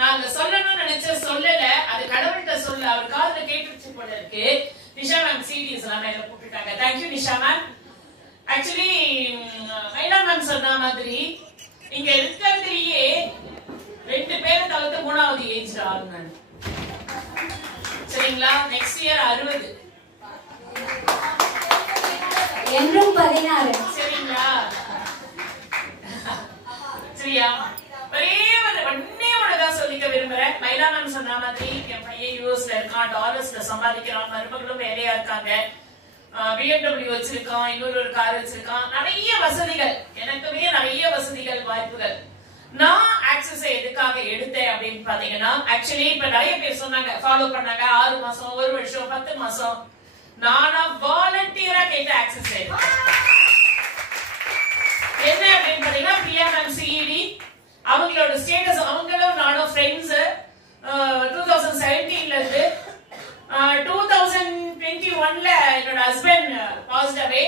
நான் அத சொல்லணும்னு நினைச்ச சொல்லல, அது கடவுள்கிட்ட சொல்ல அவர் காதுல கேட்டுச்சு போல இருக்கு. நிஷா மேம் சீரியஸ் எல்லாம் மேல போட்டுட்டாங்க. Thank you Nisha ma'am. ஆக்சுவலி மைனா மேம் சொன்ன மாதிரி இங்க இருக்கிறதுலயே 2 பேரை தவிர்த்து 3வது ஏஜ் ஆளு நான். சரிங்களா? நெக்ஸ்ட் இயர் 60 என்றும் 16. சரிங்களா? சரியா? ஒன்னே ஒண்ணுதான் சொல்லிக்க விரும்புறேன். மைலா மேம் சொன்ன மாதிரி என் பையன் யூஎஸ்ல இருக்கான், டாலர்ஸ்ல சம்பாதிக்கிறான், மருமகளும் வேலையா இருக்காங்க, BMW வச்சிருக்கான், இன்னொரு கார் வச்சிருக்கான், நிறைய வசதிகள், எனக்குமே நிறைய வசதிகள் வாய்ப்புகள். நான் ஆக்சஸ் எதுக்காக எடுத்தேன் அப்படின்னு பாத்தீங்கன்னா, ஆக்சுவலி இப்ப நிறைய பேர் சொன்னாங்க ஃபாலோ பண்ணாங்க 6 மாசம் 1 வருஷம் 10 மாசம். நானா வாலண்டியரா கேட்ட ஆக்சஸ் எடுத்தேன். என்ன அப்படின்னு பாத்தீங்கன்னா, பிரியா மேம் சிஇடி அவங்களோட ஸ்டேட்டஸ், அவங்களும் நானும் ஃப்ரெண்ட்ஸ் 2017ல இருந்து 2021ல என்னோட husband past away.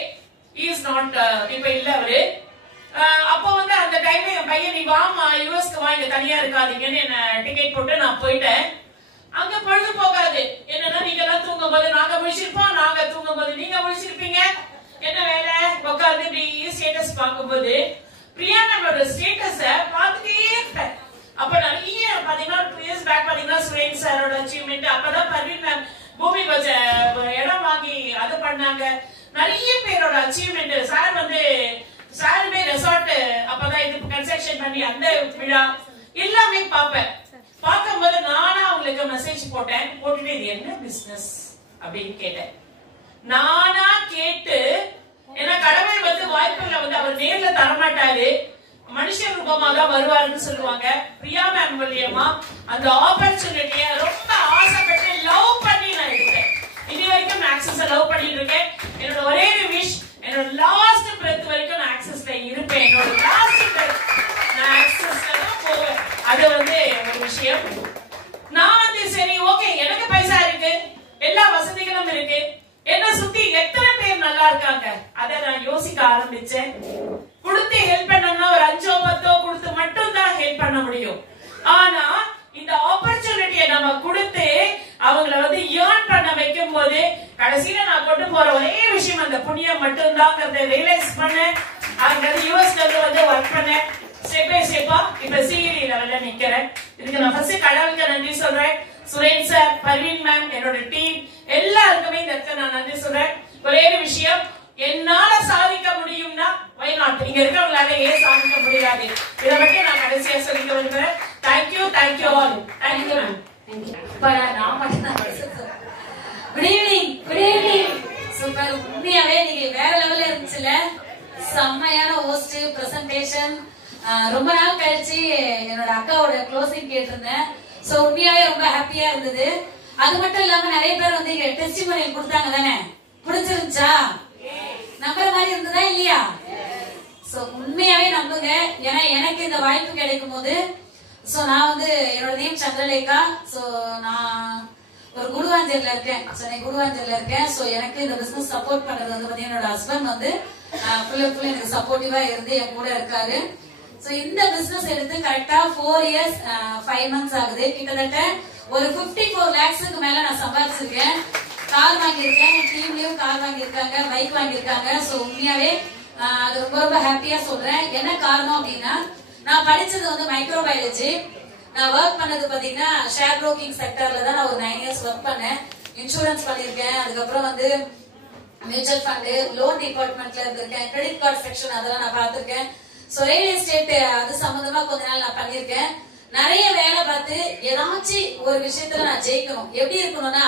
He is not, இப்ப இல்ல அவரு. அப்போ வந்து அந்த டைம்ல என் பையன் நீ வாமா யூஎஸ்க்கு வா, இங்க தனியா இருக்காதீங்கன்னு என்ன டிக்கெட் போட்டு நான் போயிட்டேன். அங்க பொழுது போகாது. என்னன்னா நீங்க எல்லாம் தூங்கும் போது நாங்க முடிச்சிருப்போம், நாங்க தூங்கும் போது நீங்க முடிச்சிருப்பீங்க. என்ன வேலை உட்காந்து இப்படி ஸ்டேட்டஸ் பார்க்கும்போது பிரியா நம்மளோட ஸ்டேட்டஸ பார்த்துட்டே இருப்பேன். அப்ப நிறைய பாத்தீங்கன்னா 2 இயர்ஸ் பேக் பாத்தீங்கன்னா சுரேன் சாரோட அச்சீவ்மெண்ட், அப்பதான் பர்வீன் மேம் பூமி வச்ச இடம் வாங்கி அது பண்ணாங்க. நிறைய பேரோட அச்சீவ்மெண்ட். சார் வந்து சாருமே ரெசார்ட் அப்பதான் இது கன்ஸ்ட்ரக்ஷன் பண்ணி அந்த விழா எல்லாமே பார்ப்பேன். பார்க்கும்போது நானா அவங்களுக்கு மெசேஜ் போட்டேன். போட்டுட்டு இது என்ன பிசினஸ் அப்படின்னு கேட்டேன். நானா கேட்டு, ஏன்னா கடவுள் வந்து வாய்ப்புகளை வந்து அவர் நேர்ல தரமாட்டாரு, மனுஷ ரூபமா தான் வருவாருன்னு சொல்லுவாங்க. பிரியா மேம் மூலியமா அந்த ஆப்பர்ச்சுனிட்டிய ரொம்ப ஆசைப்பட்டு லவ் பண்ணி நான் எடுத்தேன். இனி வரைக்கும் நான் ஆக்சஸ் லவ் பண்ணிட்டு இருக்கேன். என்னோட ஒரே ஒரு விஷ், என்னோட லாஸ்ட் பிரெத் வரைக்கும் நான் ஆக்சஸ்ல இருப்பேன். என்னோட லாஸ்ட் பிரெத் நான் ஆக்சஸ்ல தான் போவேன். அது வந்து ஒரு விஷயம். நான் வந்து சரி ஓகே, எனக்கு பைசா இருக்கு, எல்லா வசதிகளும் இருக்கு, என்ன சுத்தி எத்தனை பேர் நல்லா இருக்காங்க, அத நான் யோசிக்க ஆரம்பிச்சேன். கொடுத்து ஹெல்ப் பண்ணோம்னா ஒரு 5 10 கொடுத்து மட்டும் தான் ஹெல்ப் பண்ண முடியும். ஆனா இந்த ஆப்பர்ச்சுனிட்டியை நம்ம கொடுத்து அவங்கள வந்து ஏர்ன் பண்ண வைக்கும் போது கடைசியில நான் கொண்டு போற ஒரே விஷயம் அந்த புண்ணியம் மட்டும் தான் ரியலைஸ் பண்ணேன். அங்க யூஎஸ்ல வந்து ஒர்க் பண்ணேன். ஸ்டெப் பை ஸ்டெப்பா இப்ப சிஇடி லெவல்ல நிக்கிறேன். இதுக்கு நான் ஃபர்ஸ்ட் கடவுளுக்கு நன்றி சொல்றேன். சுரேன் சார், பர்வீன் மேம், என்னோட டீம் எல்லாருக்குமே இந்த இடத்துல நான் நன்றி சொல்றேன். ஒரே ஒரு விஷயம், என்னால சாதிக்க முடியும்னா வை நாட், இங்க இருக்கவங்களால ஏன் சாதிக்க முடியாது, இதை மட்டும் நான் கடைசியா சொல்லிக்க விரும்புறேன். Thank you all. Thank you ma'am. Good evening. Good evening. Super. உண்மையாவே நீங்க வேற லெவல்ல இருந்துச்சுல. செம்மையான ஹோஸ்ட், பிரசன்டேஷன். ரொம்ப நாள் கழிச்சு என்னோட அக்காவோட க்ளோசிங் கேட்டிருந்தேன். சோ உண்மையாவே ரொம்ப ஹாப்பியா இருந்தது. அது மட்டும் இல்லாம நிறைய பேர் வந்து இங்க டெஸ்டிமோனியல் கொடுத்தாங்க தானே, பிடிச்சிருந்துச்சா? நம்புற மாதிரி இருந்ததா இல்லையா? சோ உண்மையாவே நம்புங்க. ஏன்னா எனக்கு இந்த வாய்ப்பு கிடைக்கும் போது, சோ நான் வந்து என்னோட நேம் சந்திரலேகா. சோ நான் ஒரு குருவாஞ்சேரியில இருக்கேன், சென்னை குருவாஞ்சேரியில இருக்கேன். சோ எனக்கு இந்த பிசினஸ் சப்போர்ட் பண்றது வந்து பாத்தீங்கன்னா என்னோட ஹஸ்பண்ட் வந்து ஃபுல் எனக்கு சப்போர்ட்டிவா இருந்து என் கூட இருக்காரு. சோ இந்த பிசினஸ் எடுத்து கரெக்டா 4 இயர்ஸ் 5 months ஆகுது. கிட்டத்தட்ட ஒரு 54 lakhsக்கு மேல நான் சம்பாதிச்சிருக்கேன். கார் வாங்கியிருக்கேன், டீம்லயும் கார் வாங்கியிருக்காங்க, பைக் வாங்கியிருக்காங்க. சோ உண்மையாவே அது ரொம்ப ஹாப்பியா சொல்றேன். என்ன காரணம் அப்படின்னா, நான் படிச்சது வந்து மைக்ரோபயாலஜி. நான் ஒர்க் பண்ணது பாத்தீங்கன்னா ஷேர் புரோக்கிங் செக்டர்ல தான் நான் ஒரு 9 years ஒர்க் பண்ணேன். இன்சூரன்ஸ் பண்ணிருக்கேன், அதுக்கப்புறம் வந்து மியூச்சுவல் ஃபண்ட், லோன் டிபார்ட்மெண்ட்ல இருந்திருக்கேன், கிரெடிட் கார்டு செக்ஷன் அதெல்லாம் நான் பார்த்திருக்கேன். சோ ரியல் எஸ்டேட் அது சம்பந்தமா கொஞ்ச நாள் நான் பண்ணிருக்கேன். நிறைய வேலை பார்த்து ஏதாச்சும் ஒரு விஷயத்துல நான் ஜெயிக்கணும். எப்படி இருக்கணும்னா